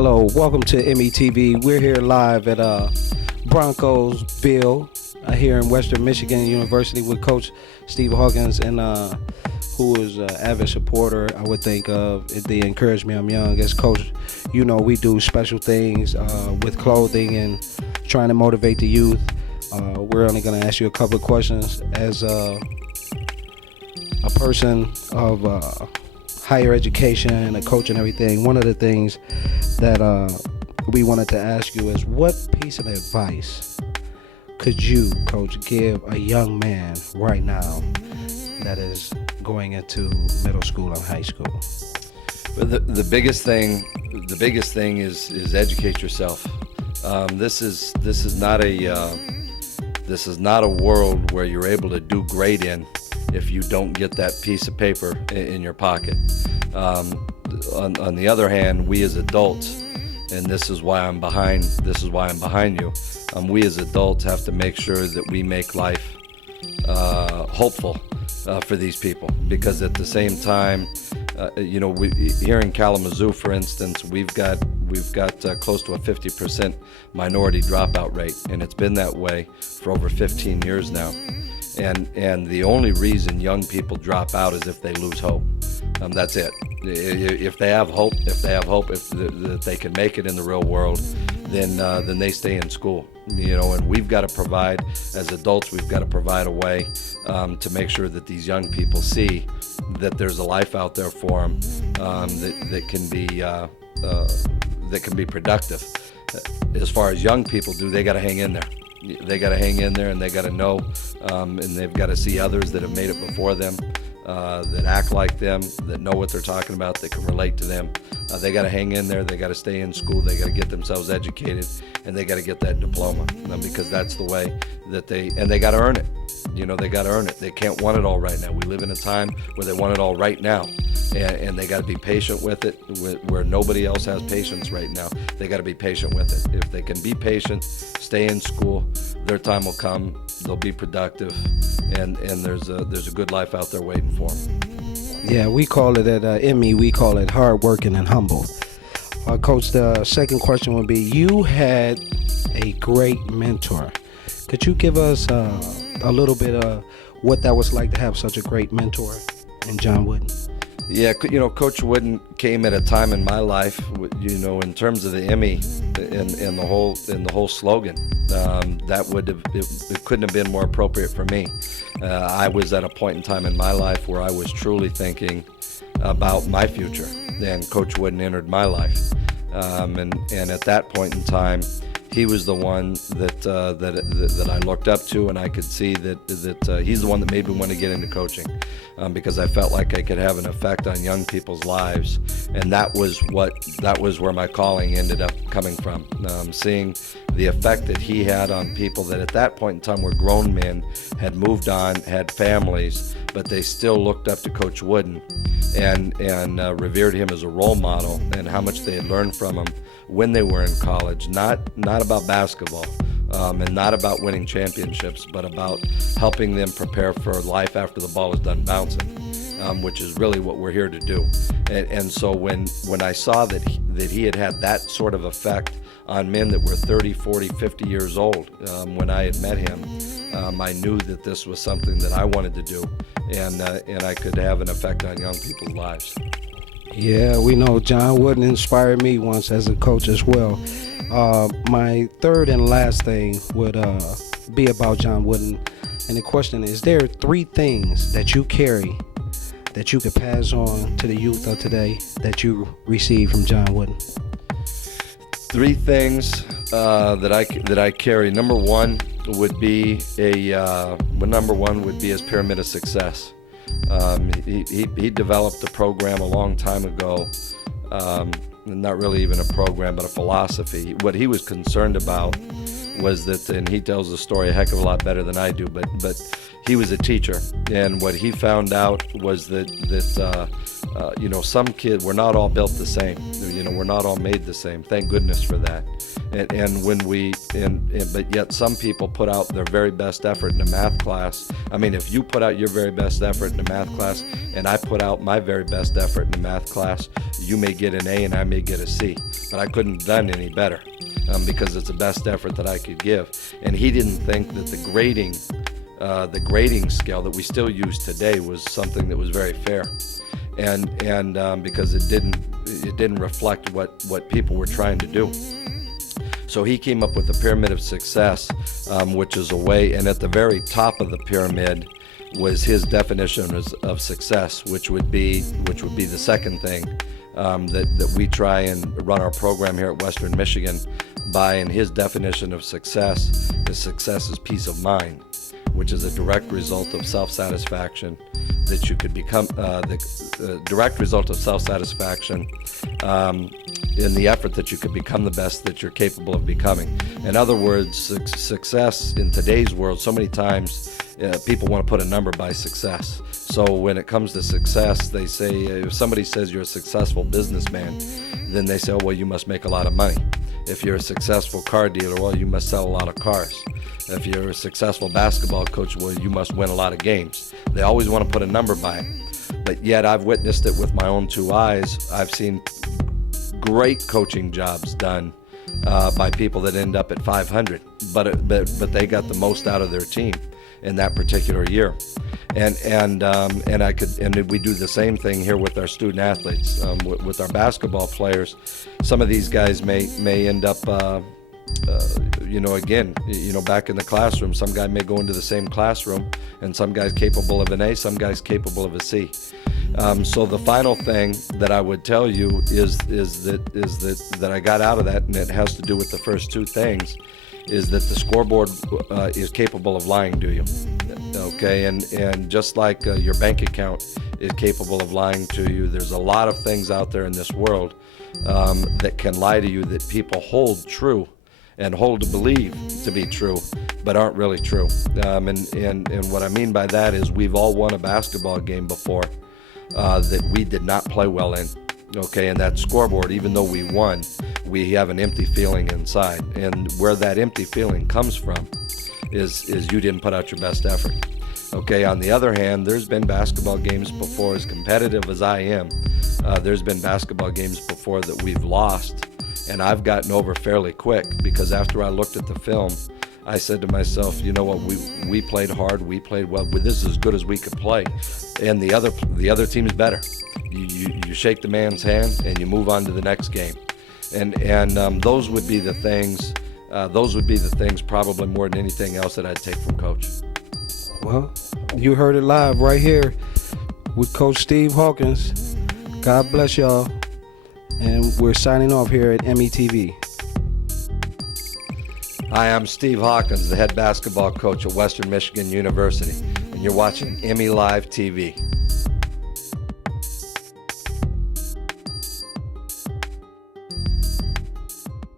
Hello, welcome to METV. We're here live at Broncosville here in Western Michigan University with Coach Steve Hawkins, and who is an avid supporter, I would think of. They encourage me, I'm young. As Coach, you know, we do special things with clothing and trying to motivate the youth. We're only going to ask you a couple of questions. As a person of higher education and a coach and everything, one of the things that we wanted to ask you is, what piece of advice could you, Coach, give a young man right now that is going into middle school and high school? Well, the biggest thing is educate yourself. This is not a world where you're able to do great in if you don't get that piece of paper in your pocket. On the other hand, we as adults, and this is why I'm behind you, we as adults have to make sure that we make life hopeful for these people, because at the same time, here in Kalamazoo, for instance, we've got close to a 50% minority dropout rate, and it's been that way for over 15 years now. And the only reason young people drop out is if they lose hope. That's it. If they have hope, if they can make it in the real world, then they stay in school. And we've got to provide, as adults, we've got to provide a way to make sure that these young people see that there's a life out there for them that can be productive. As far as young people do, they got to hang in there. They got to hang in there, and they got to know, and they've got to see others that have made it before them, that act like them, that know what they're talking about, that can relate to them. They got to hang in there. They got to stay in school. They got to get themselves educated, and they got to get that diploma, because that's the way that they got to earn it. They got to earn it. They can't want it all right now. We live in a time where they want it all right now, and they got to be patient with it, where nobody else has patience right now. They got to be patient with it. If they can be patient, stay in school, their time will come. They'll be productive, and there's a good life out there waiting for them. Yeah, we call it at ME, we call it hardworking and humble. Coach, the second question would be, you had a great mentor. Could you give us a little bit of what that was like to have such a great mentor in John Wooden? Yeah, Coach Wooden came at a time in my life, in terms of the Emmy and the whole slogan. It couldn't have been more appropriate for me. I was at a point in time in my life where I was truly thinking about my future, and Coach Wooden entered my life. And at that point in time, he was the one that I looked up to, and I could see that he's the one that made me want to get into coaching, because I felt like I could have an effect on young people's lives, and that was where my calling ended up coming from. Seeing the effect that he had on people that at that point in time were grown men, had moved on, had families, but they still looked up to Coach Wooden and revered him as a role model, and how much they had learned from him when they were in college, not about basketball, and not about winning championships, but about helping them prepare for life after the ball is done bouncing, which is really what we're here to do. And so when I saw that he had that sort of effect on men that were 30, 40, 50 years old, when I had met him, I knew that this was something that I wanted to do, and I could have an effect on young people's lives. Yeah, we know John Wooden inspired me once as a coach as well. My third and last thing would be about John Wooden. And the question is there 3 things that you carry that you could pass on to the youth of today that you received from John Wooden? 3 things that I carry. Number one would be his pyramid of success. He developed a program a long time ago, not really even a program, but a philosophy. What he was concerned about was that, and he tells the story a heck of a lot better than I do, but he was a teacher, and what he found out was that some kids, we're not all built the same. We're not all made the same. Thank goodness for that. And when but yet some people put out their very best effort in a math class. I mean, if you put out your very best effort in a math class and I put out my very best effort in a math class, you may get an A and I may get a C, but I couldn't have done any better because it's the best effort that I could give. And he didn't think that the grading scale that we still use today was something that was very fair, and because it didn't reflect what people were trying to do. So he came up with the pyramid of success, which is a way, and at the very top of the pyramid was his definition of success, which would be the second thing that we try and run our program here at Western Michigan by. And his definition of success is peace of mind, which is a direct result of self-satisfaction that you could become, the direct result of self-satisfaction in the effort that you could become the best that you're capable of becoming. In other words, success in today's world, so many times people want to put a number by success. So when it comes to success, they say, if somebody says you're a successful businessman, then they say, oh, well, you must make a lot of money. If you're a successful car dealer, well, you must sell a lot of cars. If you're a successful basketball coach, well, you must win a lot of games. They always want to put a number by it. But yet I've witnessed it with my own two eyes. I've seen great coaching jobs done by people that end up at 500, but they got the most out of their team in that particular year. And we do the same thing here with our student athletes, with our basketball players. Some of these guys may end up back in the classroom. Some guy may go into the same classroom, and some guy's capable of an A, some guy's capable of a C. So the final thing that I would tell you is that I got out of that, and it has to do with the first two things, is that the scoreboard is capable of lying to you. Okay, and just like your bank account is capable of lying to you, there's a lot of things out there in this world that can lie to you, that people hold true and hold to believe to be true, but aren't really true. And what I mean by that is we've all won a basketball game before that we did not play well in. Okay, and that scoreboard, even though we won, we have an empty feeling inside. And where that empty feeling comes from is you didn't put out your best effort. Okay, on the other hand, there's been basketball games before, as competitive as I am, there's been basketball games before that we've lost, and I've gotten over fairly quick, because after I looked at the film, I said to myself, you know what, we played hard, we played well, this is as good as we could play, and the other team's better. You shake the man's hand and you move on to the next game, and those would be the things. Those would be the things probably more than anything else that I'd take from Coach. Well, you heard it live right here with Coach Steve Hawkins. God bless y'all, and we're signing off here at METV. Hi, I'm Steve Hawkins, the head basketball coach at Western Michigan University, and you're watching Emmy Live TV.